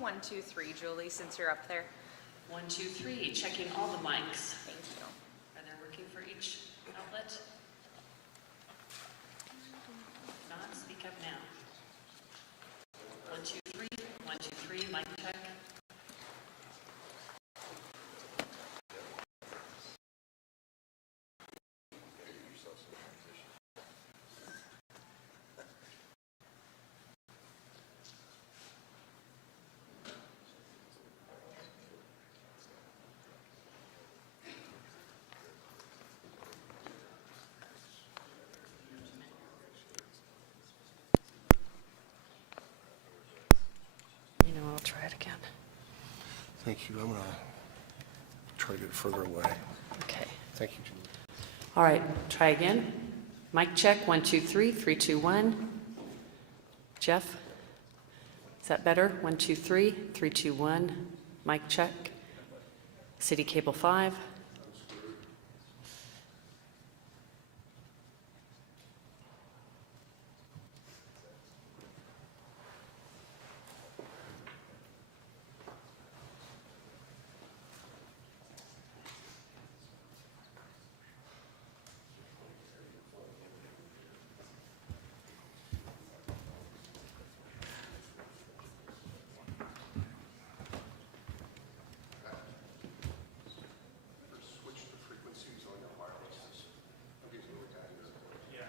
1, 2, 3, Julie, since you're up there. 1, 2, 3, checking all the mics. Thank you. Are they working for each outlet? If not, speak up now. 1, 2, 3, 1, 2, 3, mic check. You know, I'll try it again. Thank you. I'm going to try to get further away. Okay. Thank you, Julie. All right, try again. Mic check, 1, 2, 3, 3, 2, 1. Jeff, is that better? 1, 2, 3, 3, 2, 1. Mic check. City Cable 5. Switch the frequencies on your wireless. I'm getting really bad here.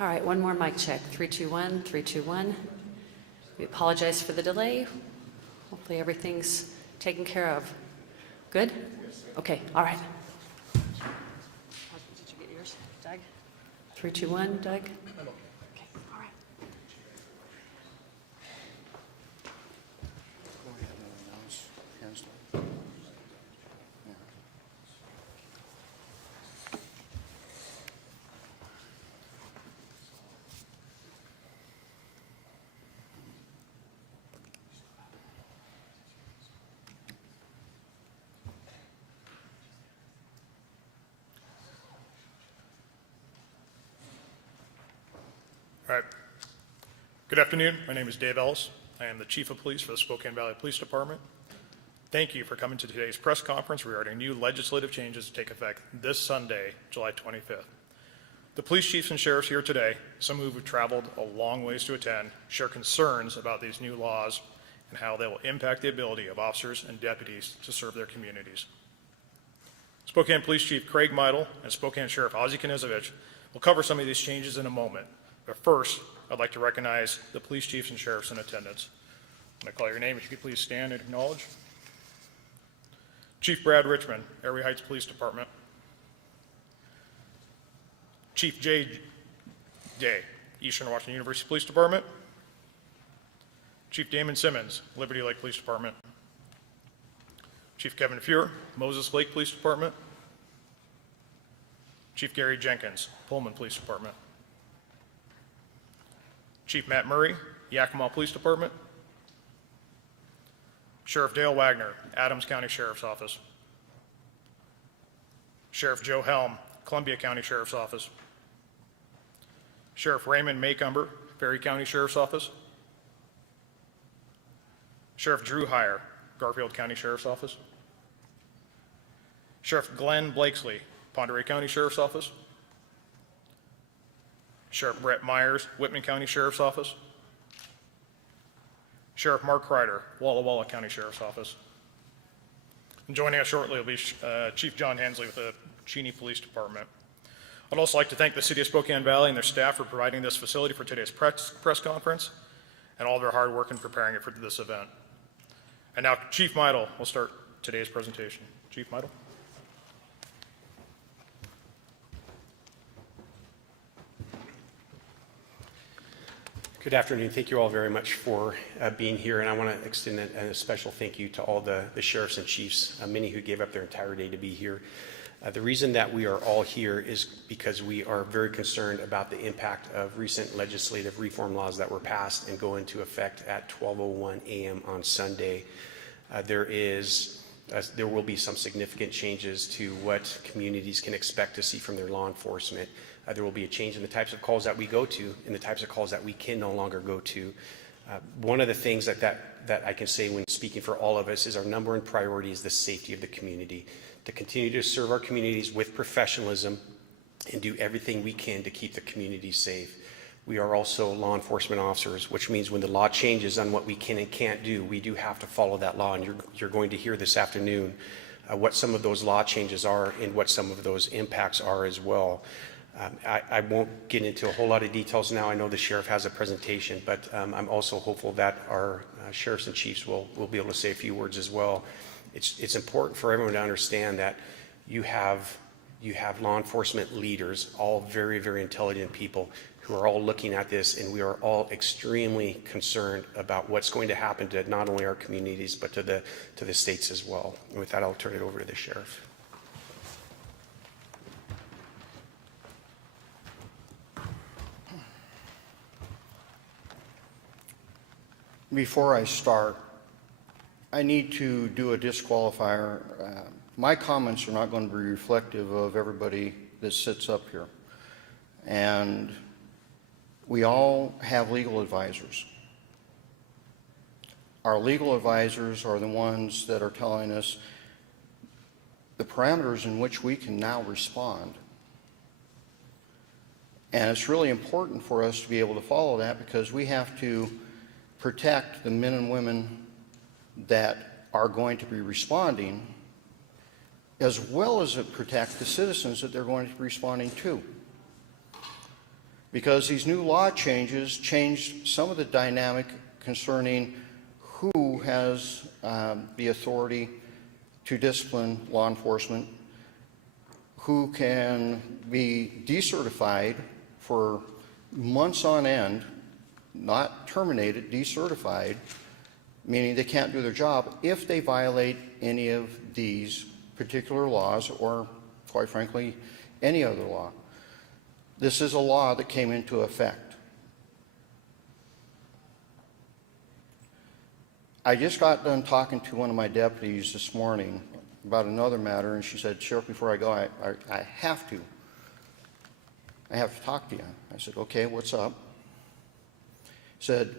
All right, one more mic check. 3, 2, 1, 3, 2, 1. We apologize for the delay. Hopefully everything's taken care of. Good? Okay, all right. Did you get yours, Doug? 3, 2, 1, Doug? Okay, all right. Go ahead and announce hands up. Yeah. All right. Good afternoon. My name is Dave Ellis. I am the Chief of Police for the Spokane Valley Police Department. Thank you for coming to today's press conference regarding new legislative changes to take effect this Sunday, July 25th. The police chiefs and sheriffs here today, some who have traveled a long ways to attend, share concerns about these new laws and how they will impact the ability of officers and deputies to serve their communities. Spokane Police Chief Craig Meidel and Spokane Sheriff Ozzie Knizovich will cover some of these changes in a moment. But first, I'd like to recognize the police chiefs and sheriffs in attendance. I'm going to call your name. If you could please stand and acknowledge. Chief Brad Richmond, Erie Heights Police Department. Chief Jay Day, Eastern Washington University Police Department. Chief Damon Simmons, Liberty Lake Police Department. Chief Kevin Fuhr, Moses Lake Police Department. Chief Gary Jenkins, Pullman Police Department. Chief Matt Murray, Yakima Police Department. Sheriff Dale Wagner, Adams County Sheriff's Office. Sheriff Joe Helm, Columbia County Sheriff's Office. Sheriff Raymond Maycumber, Ferry County Sheriff's Office. Sheriff Drew Heyer, Garfield County Sheriff's Office. Sheriff Glenn Blakesley, Ponderay County Sheriff's Office. Sheriff Brett Myers, Whitman County Sheriff's Office. Sheriff Mark Kreider, Walla Walla County Sheriff's Office. And joining us shortly will be Chief John Hensley with the Cheney Police Department. I'd also like to thank the City of Spokane Valley and their staff for providing this facility for today's press conference and all their hard work in preparing it for this event. And now Chief Meidel will start today's presentation. Chief Meidel. Good afternoon. Thank you all very much for being here, and I want to extend a special thank you to all the sheriffs and chiefs, many who gave up their entire day to be here. The reason that we are all here is because we are very concerned about the impact of recent legislative reform laws that were passed and go into effect at 12:01 a.m. on Sunday. There will be some significant changes to what communities can expect to see from their law enforcement. There will be a change in the types of calls that we go to and the types of calls that we can no longer go to. One of the things that I can say when speaking for all of us is our number one priority is the safety of the community, to continue to serve our communities with professionalism and do everything we can to keep the community safe. We are also law enforcement officers, which means when the law changes on what we can and can't do, we do have to follow that law. And you're going to hear this afternoon what some of those law changes are and what some of those impacts are as well. I won't get into a whole lot of details now. I know the sheriff has a presentation, but I'm also hopeful that our sheriffs and chiefs will be able to say a few words as well. It's important for everyone to understand that you have law enforcement leaders, all very, very intelligent people who are all looking at this, and we are all extremely concerned about what's going to happen to not only our communities, but to the states as well. And with that, I'll turn it over to the sheriff. Before I start, I need to do a disqualifier. My comments are not going to be reflective of everybody that sits up here. And we all have legal advisors. Our legal advisors are the ones that are telling us the parameters in which we can now respond. And it's really important for us to be able to follow that because we have to protect the men and women that are going to be responding, as well as protect the citizens that they're going to be responding to. Because these new law changes changed some of the dynamic concerning who has the authority to discipline law enforcement, who can be decertified for months on end, not terminated, decertified, meaning they can't do their job if they violate any of these particular laws or, quite frankly, any other law. This is a law that came into effect. I just got done talking to one of my deputies this morning about another matter, and she said, "Sheriff, before I go, I have to talk to you." I said, "Okay, what's up?" said,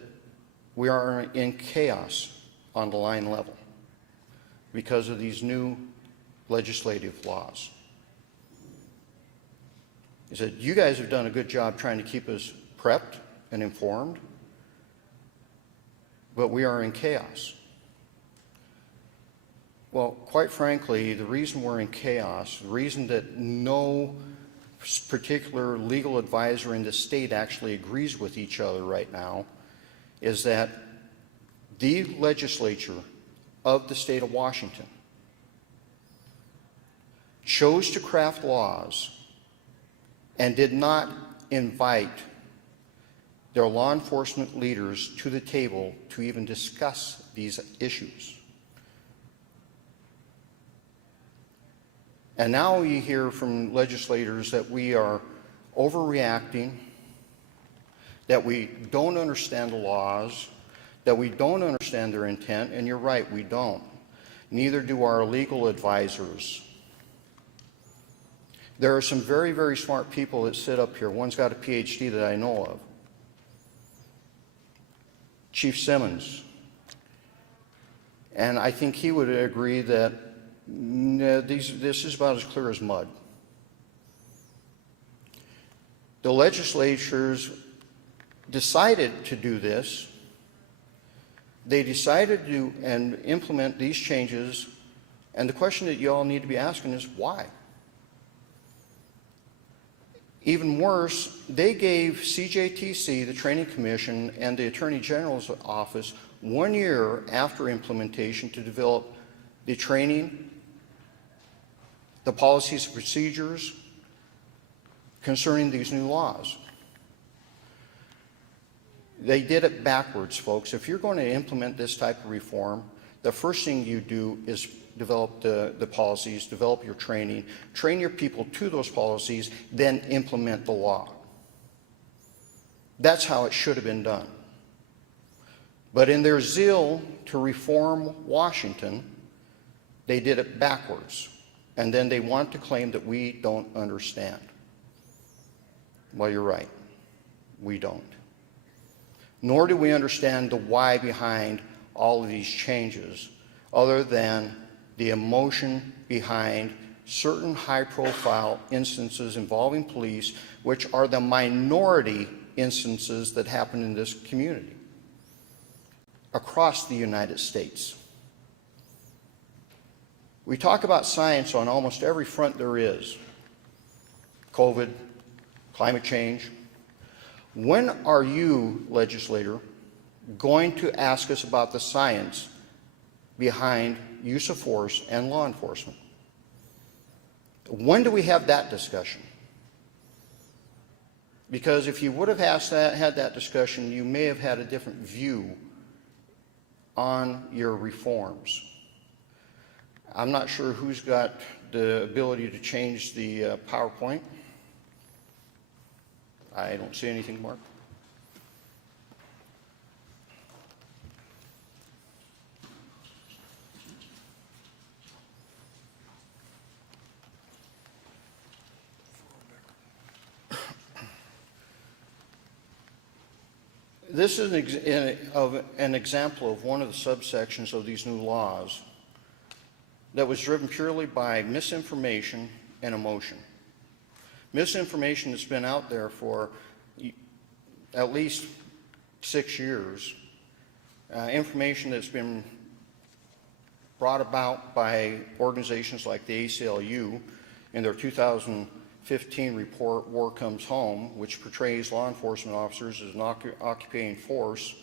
we are in chaos on the line level because of these new legislative laws. He said, you guys have done a good job trying to keep us prepped and informed, but we are in chaos. Well, quite frankly, the reason we're in chaos, the reason that no particular legal advisor in the state actually agrees with each other right now, is that the legislature of the state of Washington chose to craft laws and did not invite their law enforcement leaders to the table to even discuss these issues. And now you hear from legislators that we are overreacting, that we don't understand the laws, that we don't understand their intent, and you're right, we don't. Neither do our legal advisors. There are some very, very smart people that sit up here. One's got a PhD that I know of. Chief Simmons. And I think he would agree that this is about as clear as mud. The legislatures decided to do this. They decided to do and implement these changes, and the question that you all need to be asking is why? Even worse, they gave CJTC, the Training Commission, and the Attorney General's office 1 year after implementation to develop the training, the policies and procedures concerning these new laws. They did it backwards, folks. If you're going to implement this type of reform, the first thing you do is develop the policies, develop your training, train your people to those policies, then implement the law. That's how it should have been done. But in their zeal to reform Washington, they did it backwards. And then they want to claim that we don't understand. Well, you're right. We don't. Nor do we understand the why behind all of these changes, other than the emotion behind certain high-profile instances involving police, which are the minority instances that happen in this community across the United States. We talk about science on almost every front there is. COVID, climate change. When are you, legislator, going to ask us about the science behind use of force and law enforcement? When do we have that discussion? Because if you would have had that discussion, you may have had a different view on your reforms. I'm not sure who's got the ability to change the PowerPoint. I don't see anything, Mark. This is an example of one of the subsections of these new laws that was driven purely by misinformation and emotion. Misinformation that's been out there for at least 6 years. Information that's been brought about by organizations like the ACLU in their 2015 report, War Comes Home, which portrays law enforcement officers as an occupying force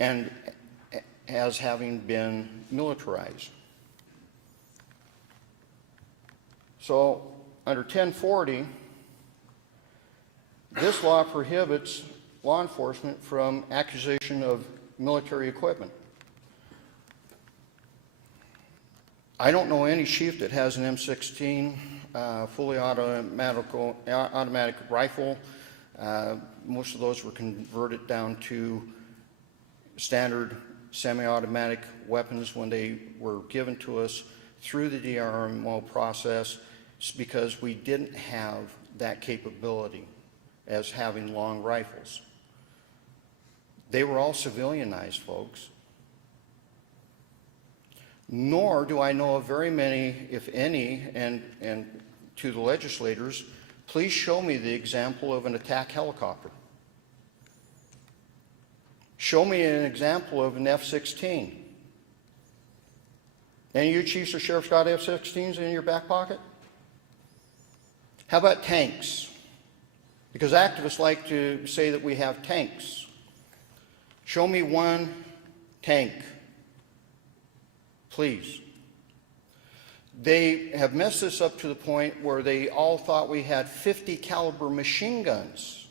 and as having been militarized. So under 1040, this law prohibits law enforcement from accusation of military equipment. I don't know any chief that has an M16 fully automatic rifle. Most of those were converted down to standard semi-automatic weapons when they were given to us through the DRMO process, because we didn't have that capability as having long rifles. They were all civilianized, folks. Nor do I know of very many, if any, and to the legislators, please show me the example of an attack helicopter. Show me an example of an F-16. Any of you chiefs or sheriffs got F-16s in your back pocket? How about tanks? Because activists like to say that we have tanks. Show me one tank, please. They have messed this up to the point where they all thought we had 50 caliber machine guns.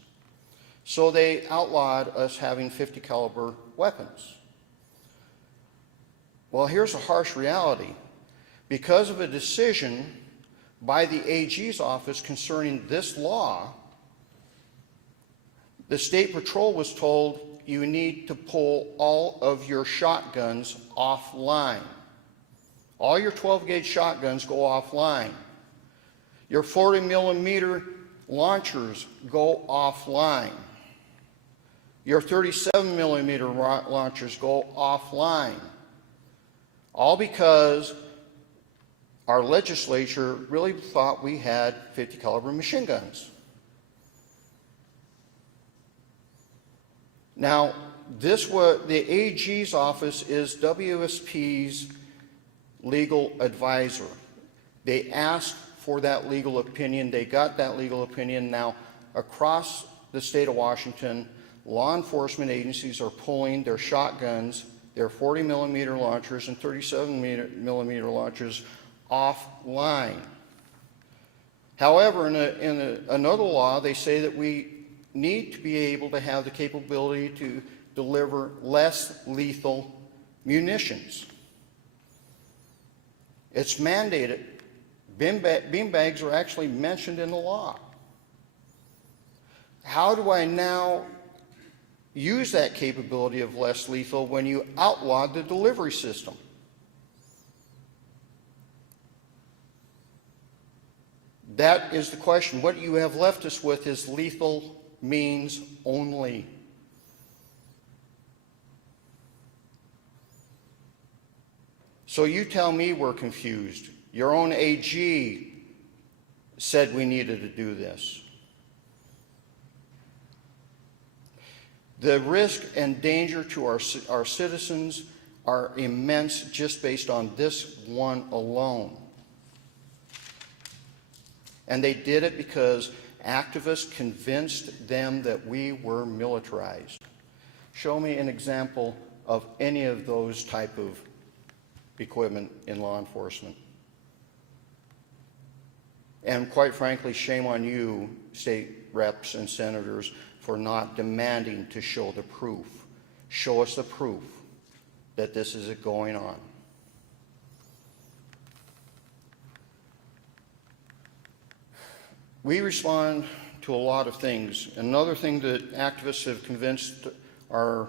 So they outlawed us having 50 caliber weapons. Well, here's a harsh reality. Because of a decision by the AG's office concerning this law, the State Patrol was told you need to pull all of your shotguns offline. All your 12-gauge shotguns go offline. Your 40-millimeter launchers go offline. Your 37-millimeter launchers go offline. All because our legislature really thought we had 50 caliber machine guns. Now, the AG's office is WSP's legal advisor. They asked for that legal opinion. They got that legal opinion. Now, across the state of Washington, law enforcement agencies are pulling their shotguns, their 40-millimeter launchers and 37-millimeter launchers offline. However, in another law, they say that we need to be able to have the capability to deliver less lethal munitions. It's mandated. Beanbags are actually mentioned in the law. How do I now use that capability of less lethal when you outlawed the delivery system? That is the question. What you have left us with is lethal means only. So you tell me we're confused. Your own AG said we needed to do this. The risk and danger to our citizens are immense just based on this one alone. And they did it because activists convinced them that we were militarized. Show me an example of any of those type of equipment in law enforcement. And quite frankly, shame on you, state reps and senators, for not demanding to show the proof. Show us the proof that this is going on. We respond to a lot of things. Another thing that activists have convinced our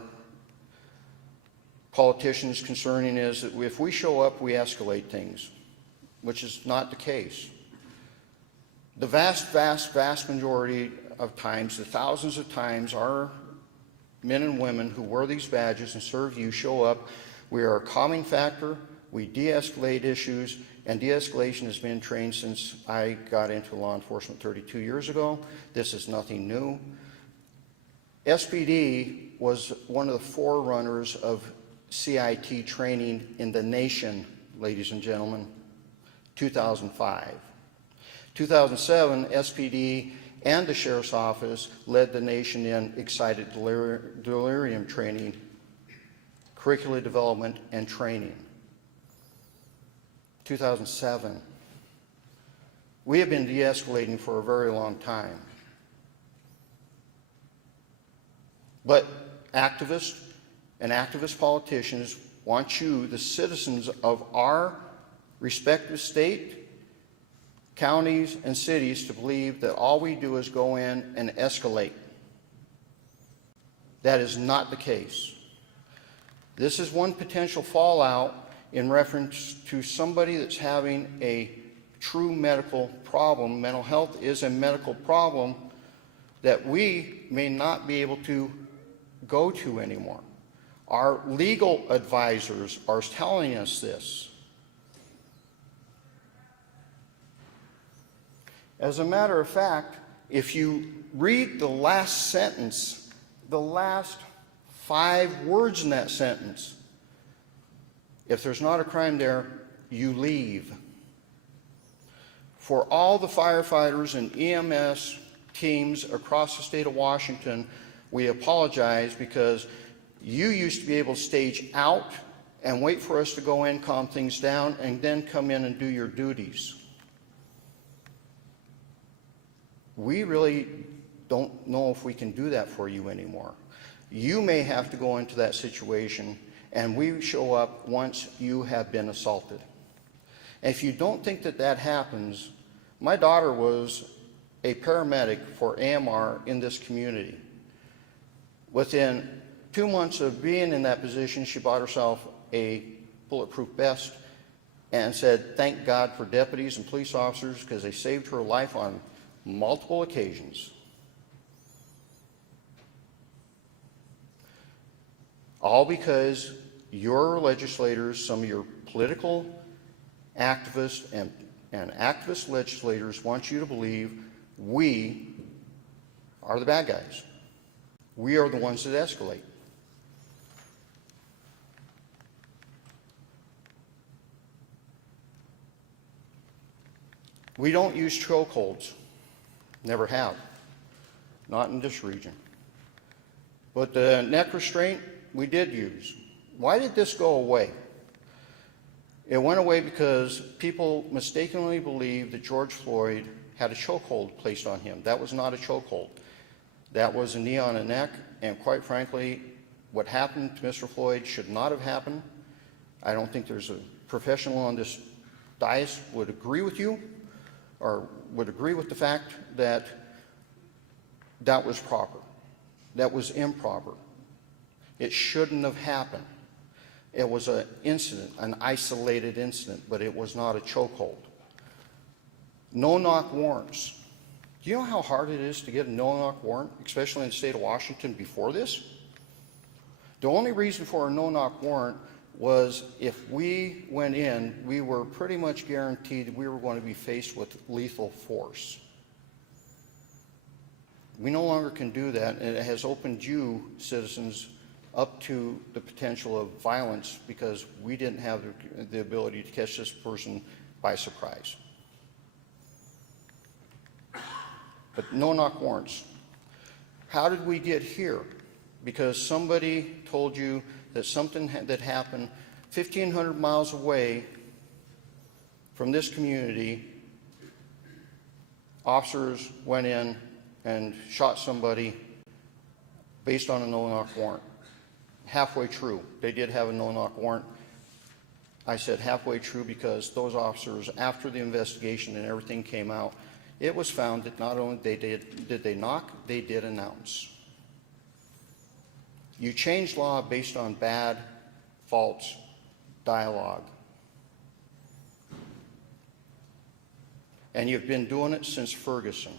politicians concerning is that if we show up, we escalate things, which is not the case. The vast majority of times, the thousands of times, our men and women who wear these badges and serve you show up. We are a calming factor. We de-escalate issues, and de-escalation has been trained since I got into law enforcement 32 years ago. This is nothing new. SPD was one of the forerunners of CIT training in the nation, ladies and gentlemen, 2005. 2007, SPD and the Sheriff's Office led the nation in excited delirium training, curricular development, and training. 2007. We have been de-escalating for a very long time. But activists and activist politicians want you, the citizens of our respective state, counties, and cities, to believe that all we do is go in and escalate. That is not the case. This is one potential fallout in reference to somebody that's having a true medical problem. Mental health is a medical problem that we may not be able to go to anymore. Our legal advisors are telling us this. As a matter of fact, if you read the last sentence, the last 5 words in that sentence, if there's not a crime there, you leave. For all the firefighters and EMS teams across the state of Washington, we apologize because you used to be able to stage out and wait for us to go in, calm things down, and then come in and do your duties. We really don't know if we can do that for you anymore. You may have to go into that situation, and we show up once you have been assaulted. And if you don't think that that happens, my daughter was a paramedic for AMR in this community. Within 2 months of being in that position, she bought herself a bulletproof vest and said, thank God for deputies and police officers because they saved her life on multiple occasions. All because your legislators, some of your political activists and activist legislators want you to believe we are the bad guys. We are the ones that escalate. We don't use chokeholds. Never have. Not in this region. But the neck restraint, we did use. Why did this go away? It went away because people mistakenly believed that George Floyd had a chokehold placed on him. That was not a chokehold. That was a knee on a neck, and quite frankly, what happened to Mr. Floyd should not have happened. I don't think there's a professional on this dais would agree with you, or would agree with the fact that that was proper. That was improper. It shouldn't have happened. It was an incident, an isolated incident, but it was not a chokehold. No-knock warrants. Do you know how hard it is to get a no-knock warrant, especially in the state of Washington before this? The only reason for a no-knock warrant was if we went in, we were pretty much guaranteed that we were going to be faced with lethal force. We no longer can do that, and it has opened you, citizens, up to the potential of violence because we didn't have the ability to catch this person by surprise. But no-knock warrants. How did we get here? Because somebody told you that something that happened 1,500 miles away from this community, officers went in and shot somebody based on a no-knock warrant. Halfway true. They did have a no-knock warrant. I said halfway true because those officers, after the investigation and everything came out, it was found that not only did they knock, they did announce. You change law based on bad, false dialogue. And you've been doing it since Ferguson.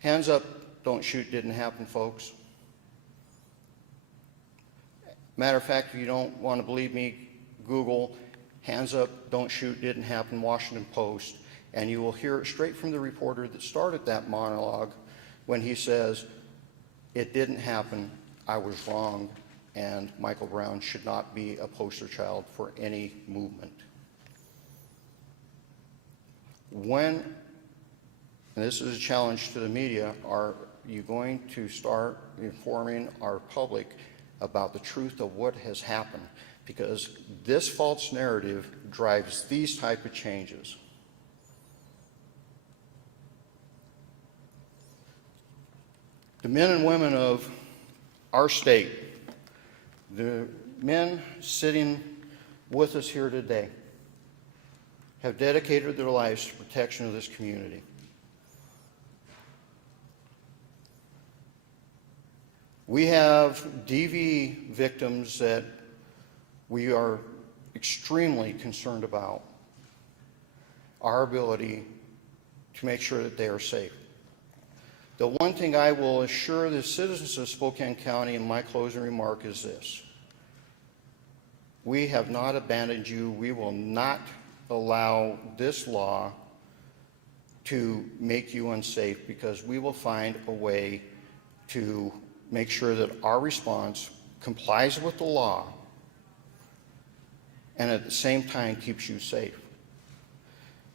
Hands up, don't shoot didn't happen, folks. Matter of fact, if you don't want to believe me, Google hands up, don't shoot didn't happen, Washington Post, and you will hear it straight from the reporter that started that monologue when he says, it didn't happen, I was wrong, and Michael Brown should not be a poster child for any movement. When, and this is a challenge to the media, are you going to start informing our public about the truth of what has happened? Because this false narrative drives these type of changes. The men and women of our state, the men sitting with us here today, have dedicated their lives to protection of this community. We have DV victims that we are extremely concerned about our ability to make sure that they are safe. The one thing I will assure the citizens of Spokane County in my closing remark is this. We have not abandoned you. We will not allow this law to make you unsafe, because we will find a way to make sure that our response complies with the law and at the same time keeps you safe.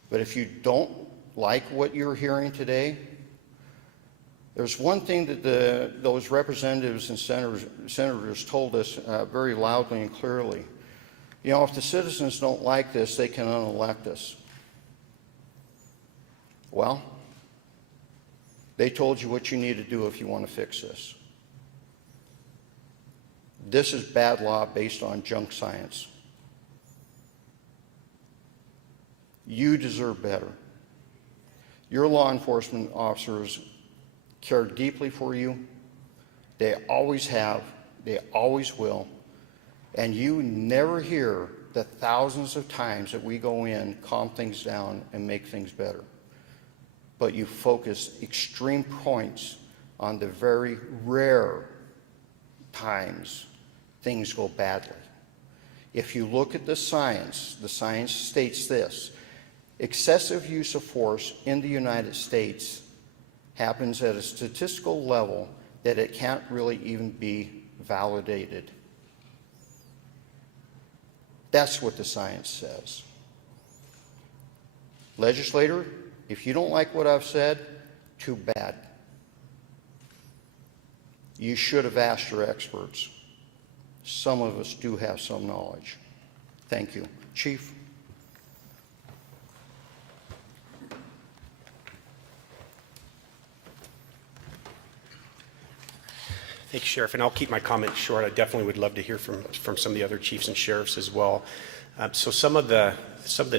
But if you don't like what you're hearing today, there's one thing that those representatives and senators told us very loudly and clearly. You know, if the citizens don't like this, they can unelect us. Well, they told you what you need to do if you want to fix this. This is bad law based on junk science. You deserve better. Your law enforcement officers care deeply for you. They always have, they always will. And you never hear the thousands of times that we go in, calm things down, and make things better. But you focus extreme points on the very rare times things go badly. If you look at the science states this: excessive use of force in the United States happens at a statistical level that it can't really even be validated. That's what the science says. Legislator, if you don't like what I've said, too bad. You should have asked your experts. Some of us do have some knowledge. Thank you. Chief. Thank you, Sheriff, and I'll keep my comments short. I definitely would love to hear from some of the other chiefs and sheriffs as well. So some of the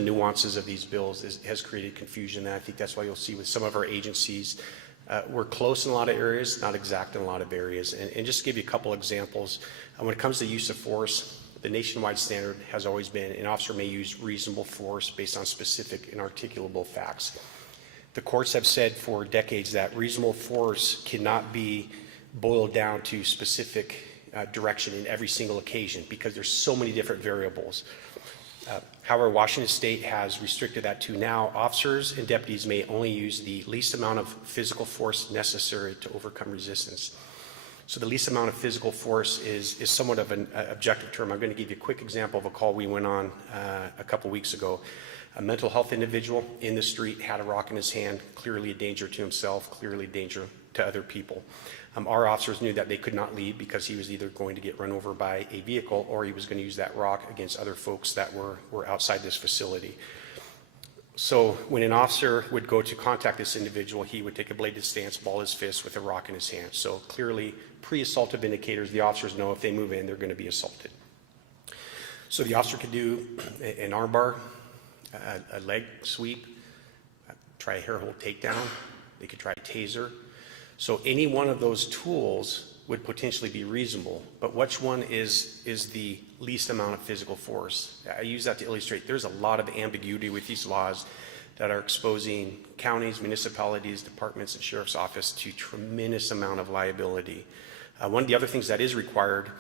nuances of these bills has created confusion, and I think that's why you'll see with some of our agencies, we're close in a lot of areas, not exact in a lot of areas. And just to give you a couple examples, when it comes to use of force, the nationwide standard has always been an officer may use reasonable force based on specific and articulable facts. The courts have said for decades that reasonable force cannot be boiled down to specific direction in every single occasion because there's so many different variables. However, Washington State has restricted that to now officers and deputies may only use the least amount of physical force necessary to overcome resistance. So the least amount of physical force is somewhat of an objective term. I'm going to give you a quick example of a call we went on a couple weeks ago. A mental health individual in the street had a rock in his hand, clearly a danger to himself, clearly a danger to other people. Our officers knew that they could not leave because he was either going to get run over by a vehicle or he was going to use that rock against other folks that were outside this facility. So when an officer would go to contact this individual, he would take a bladed stance, ball his fist with a rock in his hand. So clearly pre-assaultive indicators, the officers know if they move in, they're going to be assaulted. So the officer could do an armbar, a leg sweep, try a hair hold takedown, they could try a taser. So any one of those tools would potentially be reasonable, but which one is the least amount of physical force? I use that to illustrate there's a lot of ambiguity with these laws that are exposing counties, municipalities, departments, and sheriff's office to tremendous amount of liability. One of the other things that is required,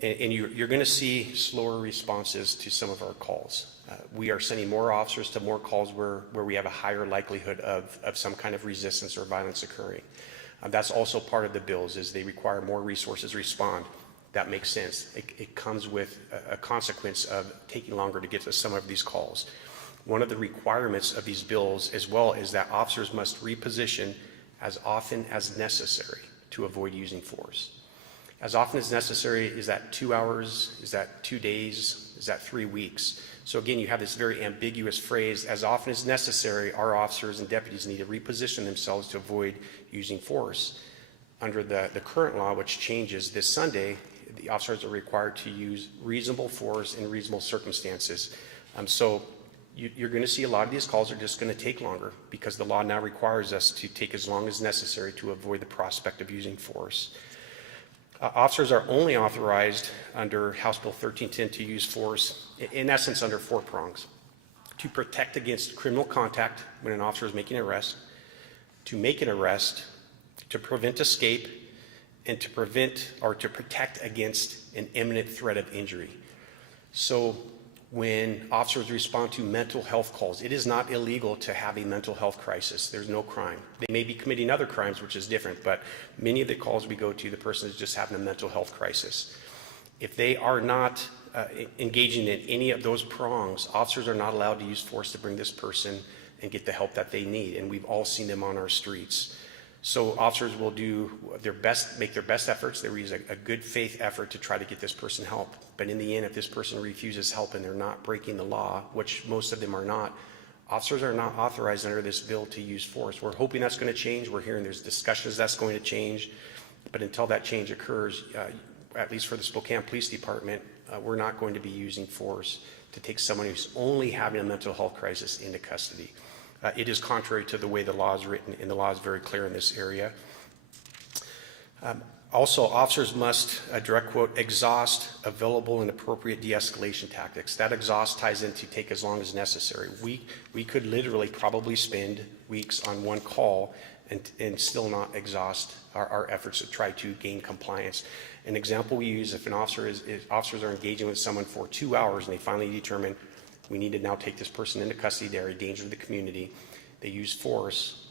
and you're going to see slower responses to some of our calls. We are sending more officers to more calls where we have a higher likelihood of some kind of resistance or violence occurring. That's also part of the bills, is they require more resources to respond. That makes sense. It comes with a consequence of taking longer to get to some of these calls. One of the requirements of these bills as well is that officers must reposition as often as necessary to avoid using force. As often as necessary, is that 2 hours? Is that 2 days? Is that 3 weeks? So again, you have this very ambiguous phrase, as often as necessary, our officers and deputies need to reposition themselves to avoid using force. Under the current law, which changes this Sunday, the officers are required to use reasonable force in reasonable circumstances. So you're going to see a lot of these calls are just going to take longer because the law now requires us to take as long as necessary to avoid the prospect of using force. Officers are only authorized under House Bill 1310 to use force, in essence, under 4 prongs: to protect against criminal contact when an officer is making an arrest, to make an arrest, to prevent escape, and to prevent or to protect against an imminent threat of injury. So when officers respond to mental health calls, it is not illegal to have a mental health crisis. There's no crime. They may be committing other crimes, which is different, but many of the calls we go to, the person is just having a mental health crisis. If they are not engaging in any of those prongs, officers are not allowed to use force to bring this person and get the help that they need, and we've all seen them on our streets. So officers will do their best, make their best efforts. They will use a good faith effort to try to get this person help. But in the end, if this person refuses help and they're not breaking the law, which most of them are not, officers are not authorized under this bill to use force. We're hoping that's going to change. We're hearing there's discussions that's going to change. But until that change occurs, at least for the Spokane Police Department, we're not going to be using force to take someone who's only having a mental health crisis into custody. It is contrary to the way the law is written, and the law is very clear in this area. Also, officers must, direct quote, exhaust available and appropriate de-escalation tactics. That exhaust ties into take as long as necessary. We could literally probably spend weeks on one call and still not exhaust our efforts to try to gain compliance. An example we use, if an officer officers are engaging with someone for 2 hours and they finally determine we need to now take this person into custody, they're a danger to the community, they use force.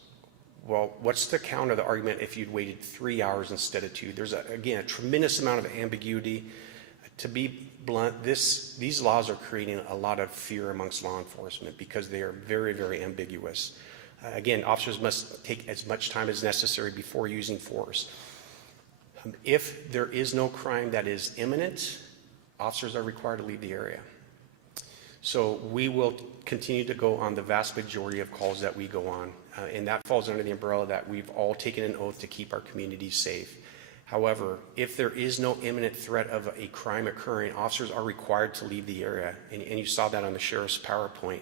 Well, what's the counter the argument if you'd waited 3 hours instead of 2? There's, again, a tremendous amount of ambiguity. To be blunt, these laws are creating a lot of fear amongst law enforcement because they are very, very ambiguous. Again, officers must take as much time as necessary before using force. If there is no crime that is imminent, officers are required to leave the area. So we will continue to go on the vast majority of calls that we go on, and that falls under the umbrella that we've all taken an oath to keep our communities safe. However, if there is no imminent threat of a crime occurring, officers are required to leave the area, and you saw that on the sheriff's PowerPoint.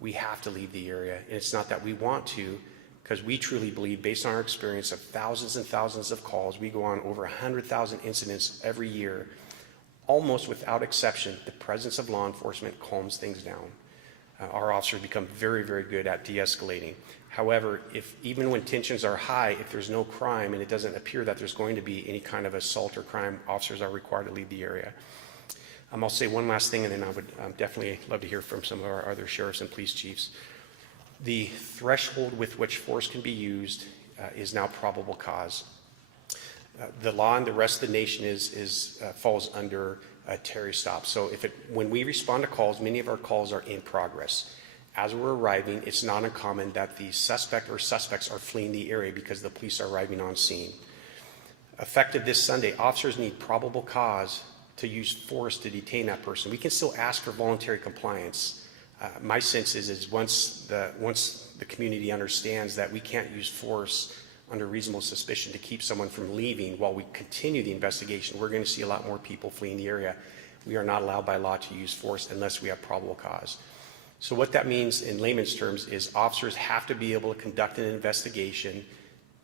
We have to leave the area, and it's not that we want to, because we truly believe, based on our experience of thousands and thousands of calls, we go on over 100,000 incidents every year. Almost without exception, the presence of law enforcement calms things down. Our officers become very, very good at de-escalating. However, even when tensions are high, if there's no crime and it doesn't appear that there's going to be any kind of assault or crime, officers are required to leave the area. I'll say one last thing, and then I would definitely love to hear from some of our other sheriffs and police chiefs. The threshold with which force can be used is now probable cause. The law in the rest of the nation falls under a Terry stop. So when we respond to calls, many of our calls are in progress. As we're arriving, it's not uncommon that the suspect or suspects are fleeing the area because the police are arriving on scene. Effective this Sunday, officers need probable cause to use force to detain that person. We can still ask for voluntary compliance. My sense is once the community understands that we can't use force under reasonable suspicion to keep someone from leaving while we continue the investigation, we're going to see a lot more people fleeing the area. We are not allowed by law to use force unless we have probable cause. So what that means in layman's terms is officers have to be able to conduct an investigation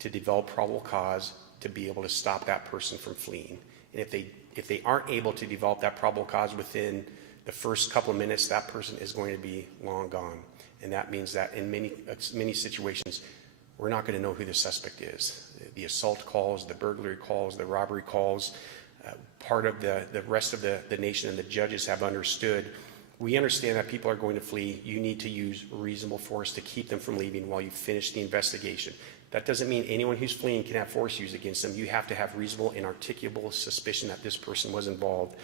to develop probable cause to be able to stop that person from fleeing. And if they aren't able to develop that probable cause within the first couple of minutes, that person is going to be long gone. And that means that in many situations, we're not going to know who the suspect is. The assault calls, the burglary calls, the robbery calls, part of the rest of the nation and the judges have understood. We understand that people are going to flee. You need to use reasonable force to keep them from leaving while you finish the investigation. That doesn't mean anyone who's fleeing can have force used against them. You have to have reasonable and articulable suspicion that this person was involved.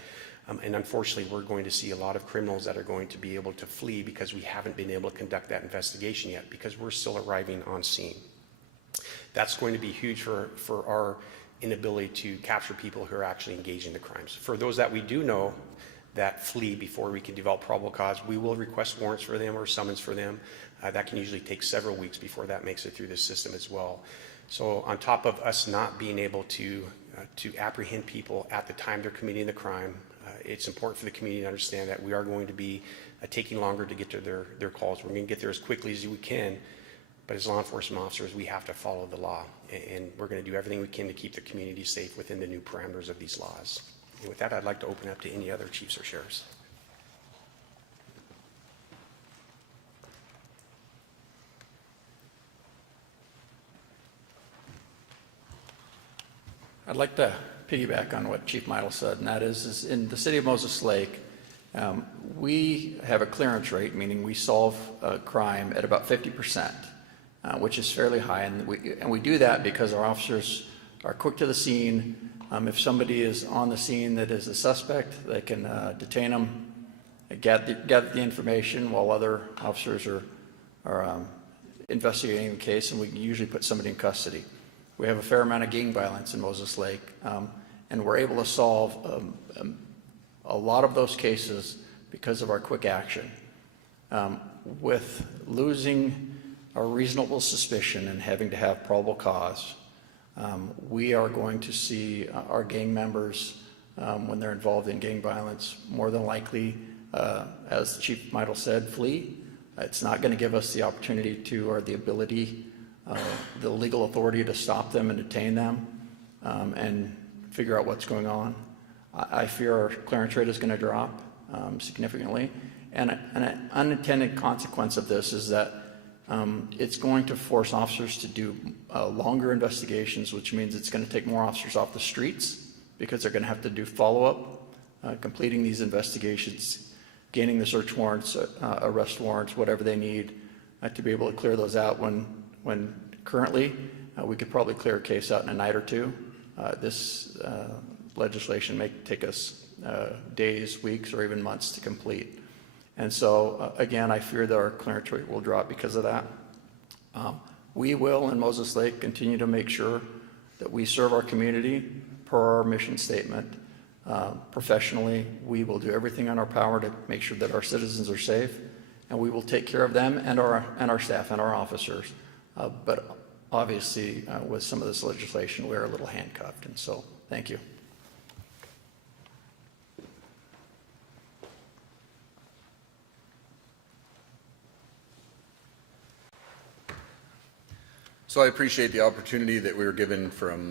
And unfortunately, we're going to see a lot of criminals that are going to be able to flee because we haven't been able to conduct that investigation yet because we're still arriving on scene. That's going to be huge for our inability to capture people who are actually engaged in the crimes. For those that we do know that flee before we can develop probable cause, we will request warrants for them or summons for them. That can usually take several weeks before that makes it through the system as well. So on top of us not being able to apprehend people at the time they're committing the crime, it's important for the community to understand that we are going to be taking longer to get to their calls. We're going to get there as quickly as we can, but as law enforcement officers, we have to follow the law, and we're going to do everything we can to keep the community safe within the new parameters of these laws. And with that, I'd like to open up to any other chiefs or sheriffs. I'd like to piggyback on what Chief Meidel said, and that is in the city of Moses Lake, we have a clearance rate, meaning we solve crime at about 50%, which is fairly high, and we do that because our officers are quick to the scene. If somebody is on the scene that is a suspect, they can detain them, gather the information while other officers are investigating the case, and we can usually put somebody in custody. We have a fair amount of gang violence in Moses Lake, and we're able to solve a lot of those cases because of our quick action. With losing our reasonable suspicion and having to have probable cause, we are going to see our gang members, when they're involved in gang violence, more than likely, as Chief Meidel said, flee. It's not going to give us the opportunity to, or the ability, the legal authority to stop them and detain them and figure out what's going on. I fear our clearance rate is going to drop significantly. And an unintended consequence of this is that it's going to force officers to do longer investigations, which means it's going to take more officers off the streets because they're going to have to do follow-up, completing these investigations, gaining the search warrants, arrest warrants, whatever they need to be able to clear those out when currently we could probably clear a case out in a night or two. This legislation may take us days, weeks, or even months to complete. And so, again, I fear that our clearance rate will drop because of that. We will, in Moses Lake, continue to make sure that we serve our community per our mission statement. Professionally, we will do everything in our power to make sure that our citizens are safe, and we will take care of them and our staff and our officers. But obviously, with some of this legislation, we're a little handcuffed, and so thank you. So I appreciate the opportunity that we were given from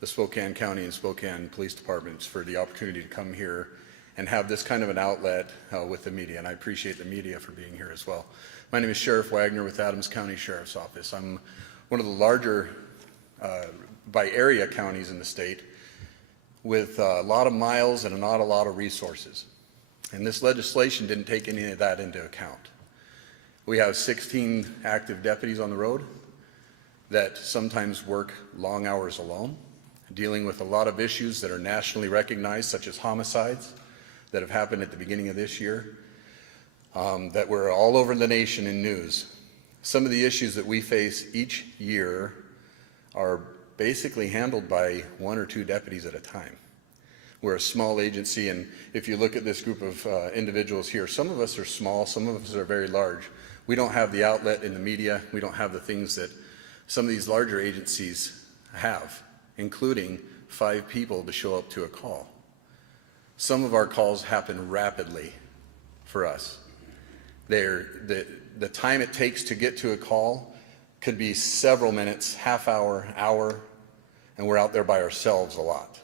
the Spokane County and Spokane Police Departments for the opportunity to come here and have this kind of an outlet with the media, and I appreciate the media for being here as well. My name is Sheriff Wagner with Adams County Sheriff's Office. I'm one of the larger by area counties in the state with a lot of miles and not a lot of resources. And this legislation didn't take any of that into account. We have 16 active deputies on the road that sometimes work long hours alone, dealing with a lot of issues that are nationally recognized, such as homicides that have happened at the beginning of this year, that were all over the nation in news. Some of the issues that we face each year are basically handled by 1 or 2 deputies at a time. We're a small agency, and if you look at this group of individuals here, some of us are small, some of us are very large. We don't have the outlet in the media, we don't have the things that some of these larger agencies have, including 5 people to show up to a call. Some of our calls happen rapidly for us. The time it takes to get to a call could be several minutes, half hour, hour, and we're out there by ourselves a lot.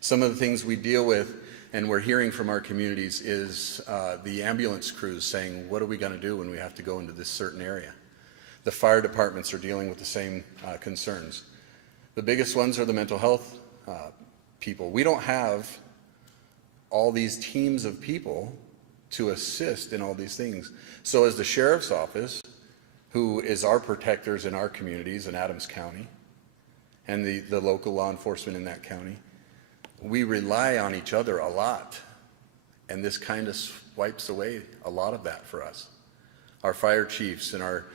Some of the things we deal with and we're hearing from our communities is the ambulance crews saying, what are we going to do when we have to go into this certain area? The fire departments are dealing with the same concerns. The biggest ones are the mental health people. We don't have all these teams of people to assist in all these things. So as the sheriff's office, who is our protectors in our communities in Adams County, and the local law enforcement in that county, we rely on each other a lot. And this kind of wipes away a lot of that for us. Our fire chiefs and our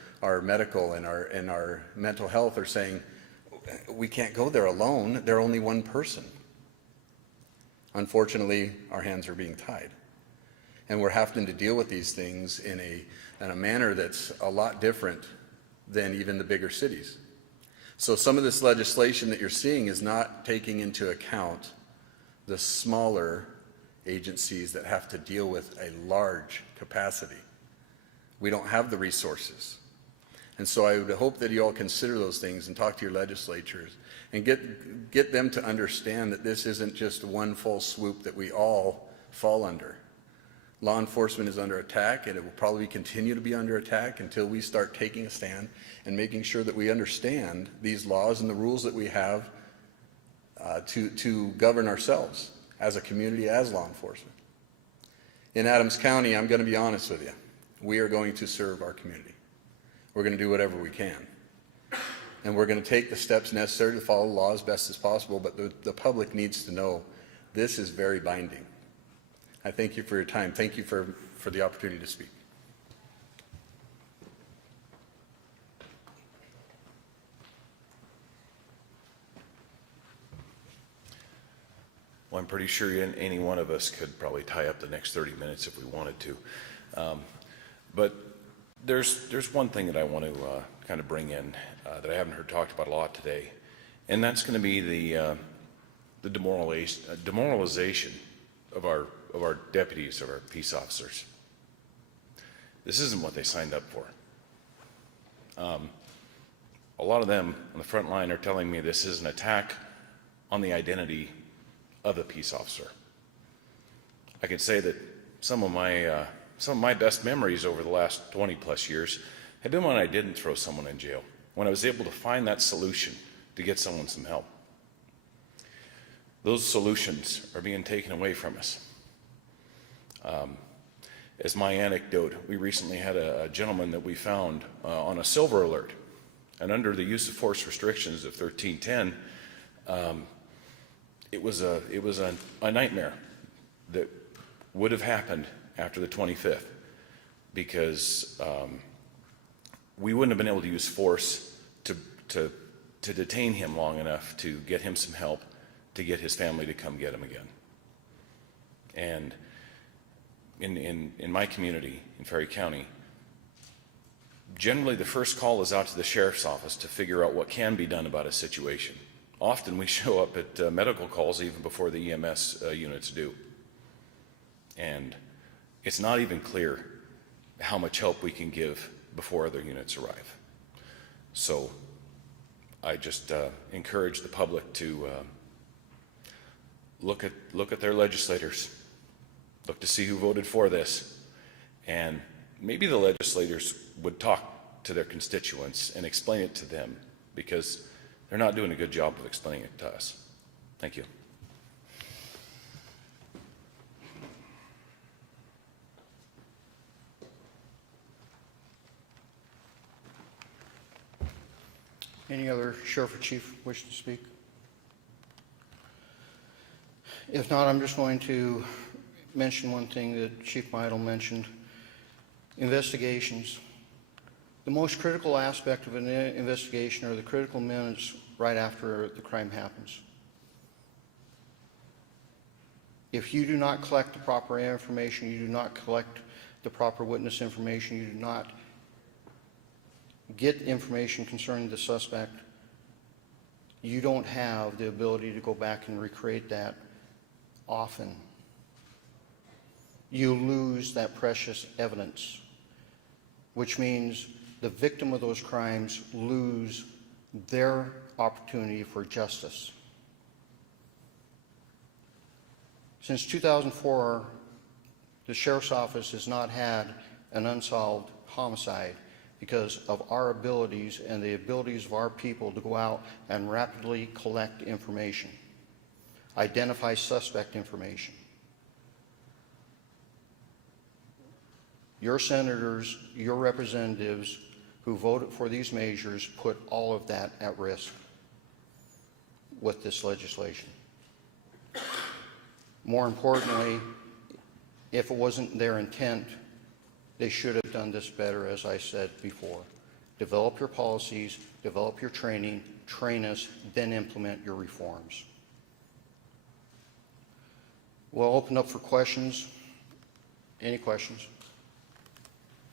medical and our mental health are saying, we can't go there alone. They're only one person. Unfortunately, our hands are being tied. And we're having to deal with these things in a manner that's a lot different than even the bigger cities. So some of this legislation that you're seeing is not taking into account the smaller agencies that have to deal with a large capacity. We don't have the resources. And so I would hope that you all consider those things and talk to your legislatures and get them to understand that this isn't just one full swoop that we all fall under. Law enforcement is under attack, and it will probably continue to be under attack until we start taking a stand and making sure that we understand these laws and the rules that we have to govern ourselves as a community, as law enforcement. In Adams County, I'm going to be honest with you, we are going to serve our community. We're going to do whatever we can. And we're going to take the steps necessary to follow the law as best as possible, but the public needs to know this is very binding. I thank you for your time. Thank you for the opportunity to speak. Well, I'm pretty sure any one of us could probably tie up the next 30 minutes if we wanted to. But there's one thing that I want to kind of bring in that I haven't heard talked about a lot today, and that's going to be the demoralization of our deputies, of our peace officers. This isn't what they signed up for. A lot of them on the front line are telling me this is an attack on the identity of the peace officer. I can say that some of my best memories over the last 20 plus years have been when I didn't throw someone in jail, when I was able to find that solution to get someone some help. Those solutions are being taken away from us. As my anecdote, we recently had a gentleman that we found on a silver alert, and under the use of force restrictions of 1310, it was a nightmare that would have happened after the 25th, because we wouldn't have been able to use force to detain him long enough to get him some help, to get his family to come get him again. And in my community, in Ferry County, generally the first call is out to the sheriff's office to figure out what can be done about a situation. Often we show up at medical calls even before the EMS units do. And it's not even clear how much help we can give before other units arrive. So I just encourage the public to look at their legislators, look to see who voted for this, and maybe the legislators would talk to their constituents and explain it to them, because they're not doing a good job of explaining it to us. Thank you. Any other sheriff or chief wish to speak? If not, I'm just going to mention one thing that Chief Meidel mentioned: investigations. The most critical aspect of an investigation are the critical minutes right after the crime happens. If you do not collect the proper information, you do not collect the proper witness information, you do not get information concerning the suspect, you don't have the ability to go back and recreate that often. You lose that precious evidence, which means the victim of those crimes lose their opportunity for justice. Since 2004, the Sheriff's Office has not had an unsolved homicide because of our abilities and the abilities of our people to go out and rapidly collect information, identify suspect information. Your senators, your representatives who voted for these measures put all of that at risk with this legislation. More importantly, if it wasn't their intent, they should have done this better, as I said before. Develop your policies, develop your training, train us, then implement your reforms. We'll open up for questions. Any questions?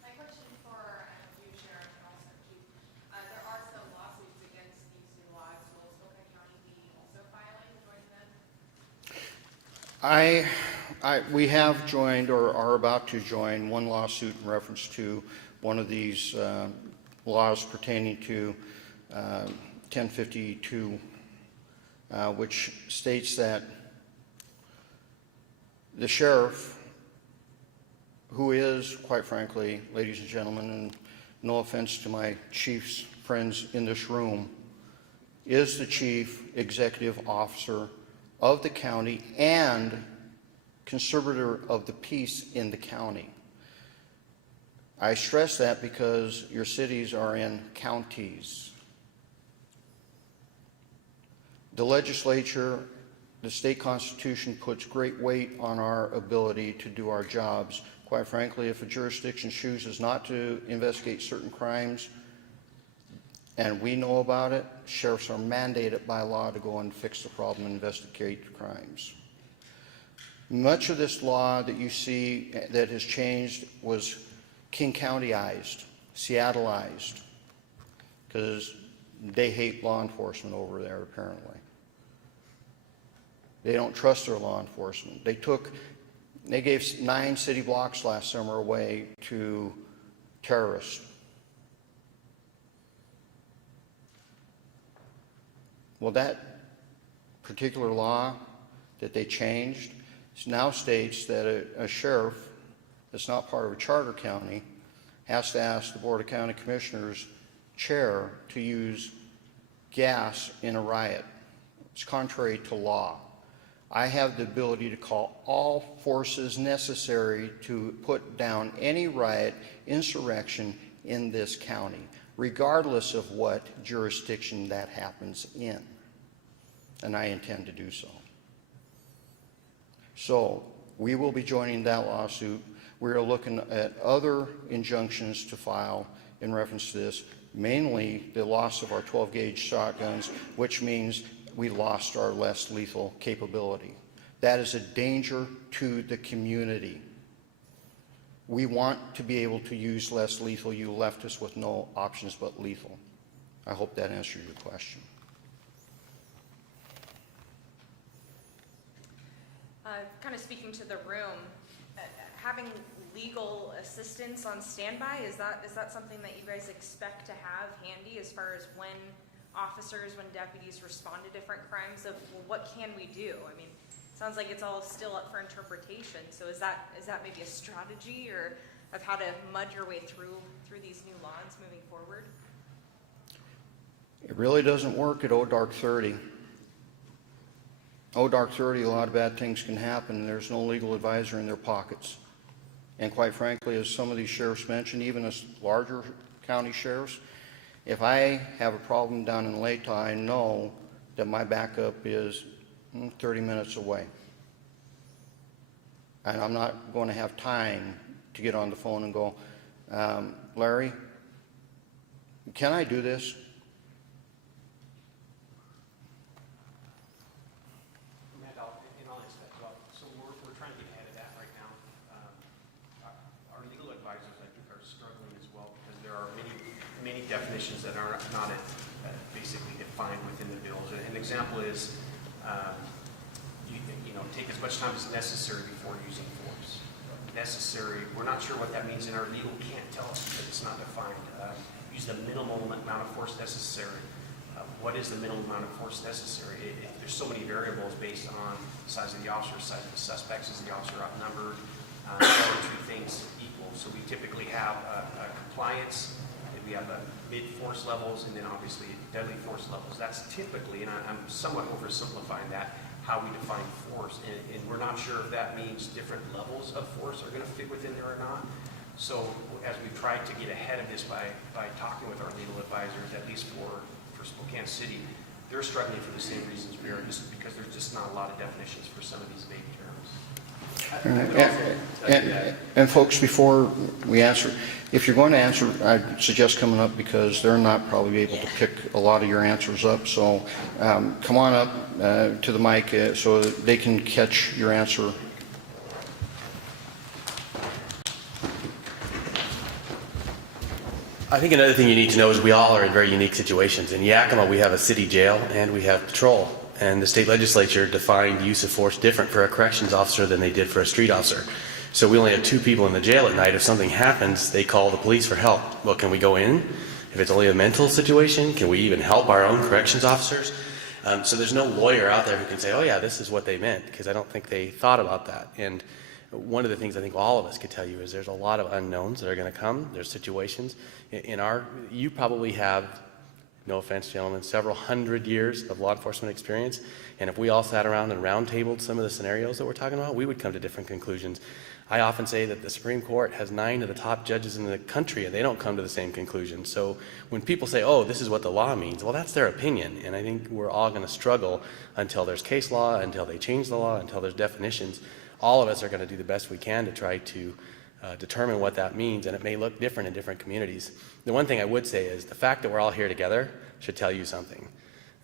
My question for you, Sheriff, and also Chief. There are some lawsuits against these new laws. Will Spokane County be also filing, joining them? We have joined or are about to join one lawsuit in reference to one of these laws pertaining to 1052, which states that the sheriff, who is, quite frankly, ladies and gentlemen, and no offense to my chief's friends in this room, is the chief executive officer of the county and conservator of the peace in the county. I stress that because your cities are in counties. The legislature, the state constitution puts great weight on our ability to do our jobs. Quite frankly, if a jurisdiction chooses not to investigate certain crimes and we know about it, sheriffs are mandated by law to go and fix the problem and investigate crimes. Much of this law that you see that has changed was King Countyized, Seattleized, because they hate law enforcement over there apparently. They don't trust their law enforcement. They gave 9 city blocks last summer away to terrorists. Well, that particular law that they changed now states that a sheriff that's not part of a charter county has to ask the Board of County Commissioners chair to use gas in a riot. It's contrary to law. I have the ability to call all forces necessary to put down any riot, insurrection in this county, regardless of what jurisdiction that happens in. And I intend to do so. So we will be joining that lawsuit. We are looking at other injunctions to file in reference to this, mainly the loss of our 12-gauge shotguns, which means we lost our less lethal capability. That is a danger to the community. We want to be able to use less lethal. You left us with no options but lethal. I hope that answers your question. Kind of speaking to the room, having legal assistance on standby, is that something that you guys expect to have handy as far as when deputies respond to different crimes of, well, what can we do? I mean, it sounds like it's all still up for interpretation. So is that maybe a strategy or of how to mud your way through these new laws moving forward? It really doesn't work at Dark 30. Dark 30, a lot of bad things can happen. There's no legal advisor in their pockets. And quite frankly, as some of these sheriffs mentioned, even as larger county sheriffs, if I have a problem down in Lake, I know that my backup is 30 minutes away. And I'm not going to have time to get on the phone and go, Larry, can I do this? In all respect, so we're trying to get ahead of that right now. Our legal advisors, I think, are struggling as well because there are many definitions that are not basically defined within the bills. An example is, take as much time as necessary before using force. Necessary, we're not sure what that means, and our legal can't tell us because it's not defined. Use the minimal amount of force necessary. What is the minimum amount of force necessary? There's so many variables based on the size of the officer, size of the suspects, is the officer outnumbered, or two things equal. So we typically have a compliance, we have a mid-force levels, and then obviously deadly force levels. That's typically, and I'm somewhat oversimplifying that, how we define force. And we're not sure if that means different levels of force are going to fit within there or not. So as we've tried to get ahead of this by talking with our legal advisors, at least for Spokane City, they're struggling for the same reasons we are, just because there's just not a lot of definitions for some of these vague terms. And folks, before we answer, if you're going to answer, I'd suggest coming up because they're not probably able to pick a lot of your answers up. So come on up to the mic so that they can catch your answer. I think another thing you need to know is we all are in very unique situations. In Yakima, we have a city jail and we have patrol. And the state legislature defined use of force different for a corrections officer than they did for a street officer. So we only have 2 people in the jail at night. If something happens, they call the police for help. Well, can we go in? If it's only a mental situation, can we even help our own corrections officers? So there's no lawyer out there who can say, oh yeah, this is what they meant, because I don't think they thought about that. And one of the things I think all of us could tell you is there's a lot of unknowns that are going to come. There's situations. You probably have no offense, gentlemen, several hundred years of law enforcement experience. And if we all sat around and roundtabled some of the scenarios that we're talking about, we would come to different conclusions. I often say that the Supreme Court has 9 of the top judges in the country, and they don't come to the same conclusion. So when people say, oh, this is what the law means, well, that's their opinion. And I think we're all going to struggle until there's case law, until they change the law, until there's definitions. All of us are going to do the best we can to try to determine what that means, and it may look different in different communities. The one thing I would say is the fact that we're all here together should tell you something.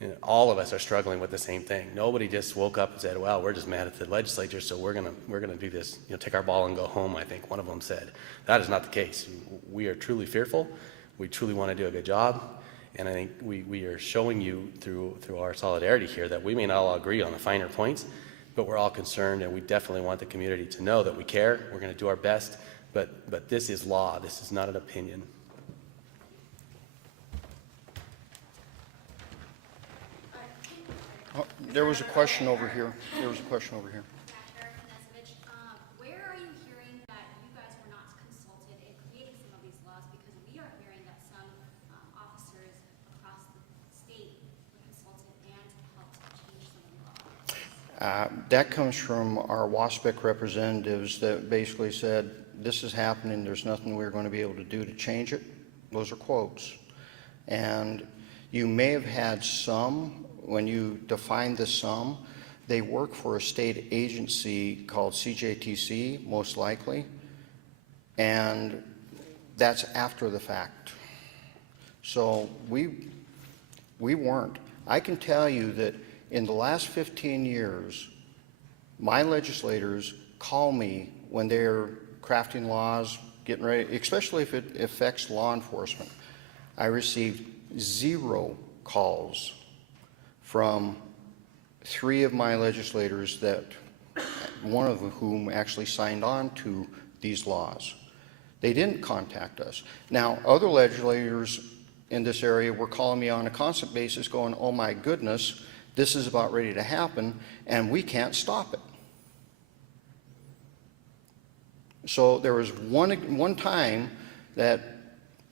And all of us are struggling with the same thing. Nobody just woke up and said, well, we're just mad at the legislature, so we're gonna do this, take our ball and go home, I think one of them said. That is not the case. We are truly fearful. We truly want to do a good job. And I think we are showing you through our solidarity here that we may not all agree on the finer points, but we're all concerned, and we definitely want the community to know that we care. We're going to do our best, but this is law. This is not an opinion. Oh, there was a question over here. Where are you hearing that you guys were not consulted in creating some of these laws? Because we are hearing that some officers across the state were consulted and helped change some of the laws. That comes from our WASPEC representatives that basically said, this is happening, there's nothing we're going to be able to do to change it. Those are quotes. And you may have had some, when you define the some, they work for a state agency called CJTC, most likely, and that's after the fact. So we weren't. I can tell you that in the last 15 years, my legislators call me when they're crafting laws, getting ready, especially if it affects law enforcement. I received 0 calls from 3 of my legislators, that one of whom actually signed on to these laws. They didn't contact us. Now, other legislators in this area were calling me on a constant basis going, oh my goodness, this is about ready to happen and we can't stop it. So there was one time that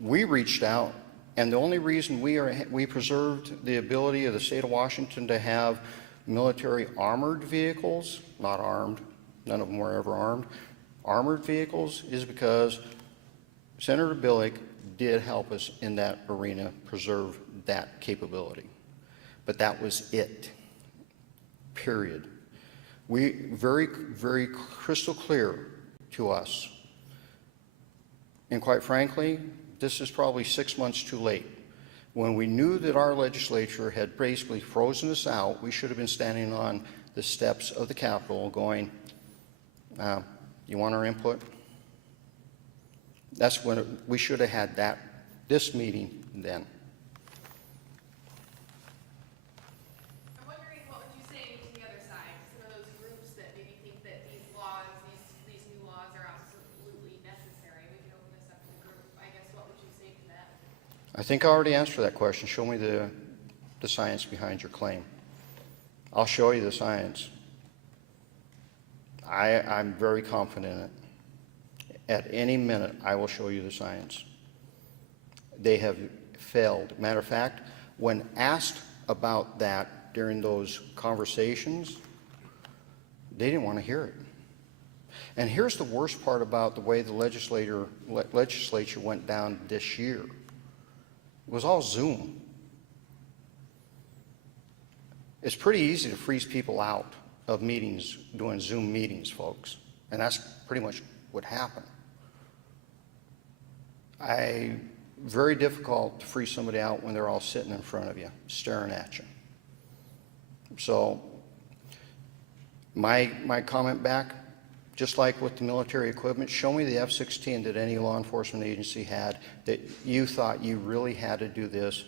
we reached out, and the only reason we preserved the ability of the state of Washington to have military armored vehicles, not armed, none of them were ever armed, armored vehicles, is because Senator Billick did help us in that arena preserve that capability. But that was it, period. We, very, very crystal clear to us. And quite frankly, this is probably 6 months too late. When we knew that our legislature had basically frozen us out, we should have been standing on the steps of the Capitol going, you want our input? That's when we should have had this meeting then. I'm wondering, what would you say to the other side, some of those groups that maybe think that these laws, these new laws are absolutely necessary? We can open this up to the group. I guess, what would you say to them? I think I already answered that question. Show me the science behind your claim. I'll show you the science. I'm very confident in it. At any minute, I will show you the science. They have failed. Matter of fact, when asked about that during those conversations, they didn't want to hear it. And here's the worst part about the way the legislature went down this year. It was all Zoom. It's pretty easy to freeze people out of meetings, doing Zoom meetings, folks. And that's pretty much what happened. Very difficult to freeze somebody out when they're all sitting in front of you, staring at you. So my comment back, just like with the military equipment, show me the F-16 that any law enforcement agency had that you thought you really had to do this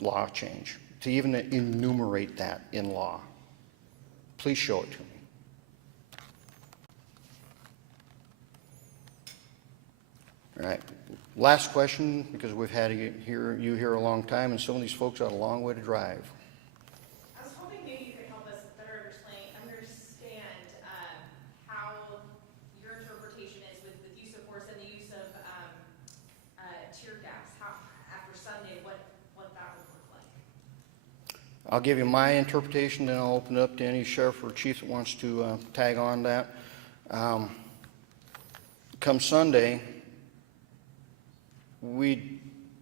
law change, to even enumerate that in law. Please show it to me. All right. Last question, because we've had you here a long time, and some of these folks got a long way to drive. I was hoping maybe you could help us better understand how your interpretation is with the use of force and the use of tear gas. How, after Sunday, what I'll give you my interpretation, then I'll open it up to any sheriff or chief that wants to tag on that. Come Sunday, we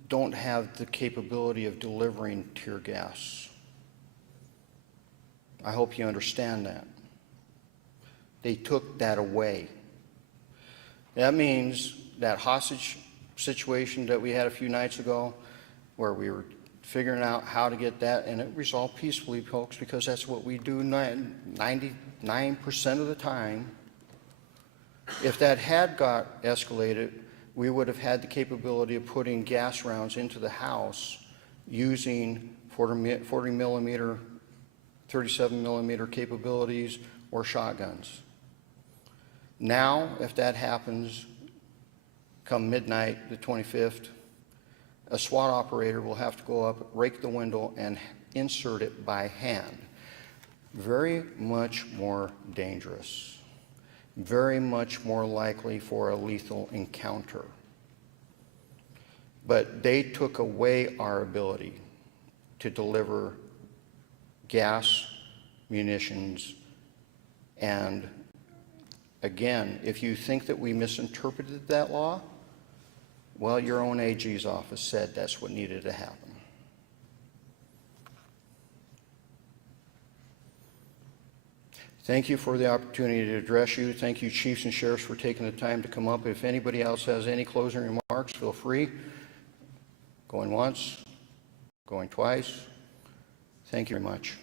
don't have the capability of delivering tear gas. I hope you understand that. They took that away. That means that hostage situation that we had a few nights ago, where we were figuring out how to get that, and it resolved peacefully, folks, because that's what we do 99% of the time. If that had got escalated, we would have had the capability of putting gas rounds into the house using 40 millimeter, 37 millimeter capabilities or shotguns. Now, if that happens, come midnight, the 25th, a SWAT operator will have to go up, rake the window, and insert it by hand. Very much more dangerous. Very much more likely for a lethal encounter. But they took away our ability to deliver gas, munitions, and again, if you think that we misinterpreted that law, well, your own AG's office said that's what needed to happen. Thank you for the opportunity to address you. Thank you, chiefs and sheriffs, for taking the time to come up. If anybody else has any closing remarks, feel free. Going once, going twice. Thank you very much.